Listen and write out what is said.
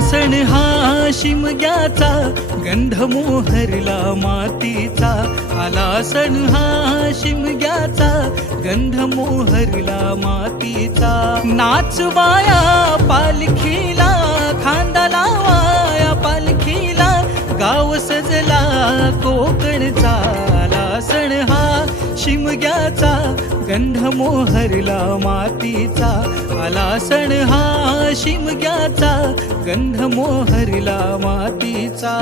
सण हा शिमग्याचा, गंध मोहरला मातीचा. आला सण हा शिमग्याचा, गंध मोहरला मातीचा. नाचवाया पालखीला, खांदा लावाया पालखीला, गाव सजला कोकणचा. आला सण हा शिमग्याचा, गंध मोहरला मातीचा. आला सण हा शिमग्याचा, गंध मोहरला मातीचा.